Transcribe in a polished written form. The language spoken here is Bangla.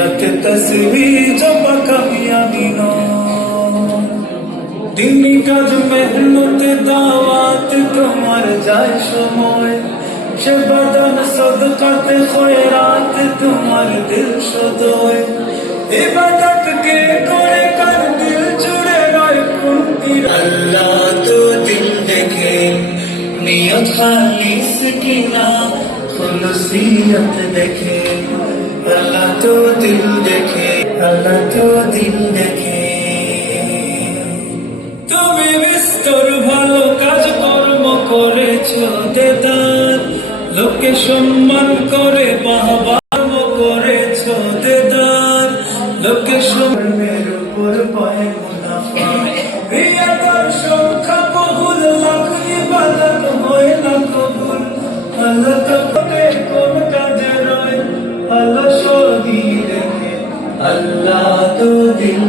সিরত তসবিহ জপা কামিয়াবি নয়। দিনী কাজ মেহনত দাওয়াত তোমার যায় সময়, সে বদন সদকাতে খয়রাত তোমার দিল সদয়। ইবাদত কে করে কার দিল জুড়ে রয় কুন্তি। আল্লাহ তো দিল দেখে নিয়ত খালিস কিনা, খুলসিয়ত দেখে। আল্লাহ তো দিল দেখে, আল্লাহ তো দিল দেখে। তুমি বিস্তর ভালো কাজ কর্ম করেছ দেদার, লোকে সম্মান করে বাহবা করেছ দেদার, লোকে সম্মানের উপর পায় মুনাফা। রিয়াদার সংখ্যা বহুল, লাখ ইবাদত হয় না কবুল। আল্লাহ তো কোন কাজে রয়, আল্লাহ সবই দেখে। আল্লাহ তো দিল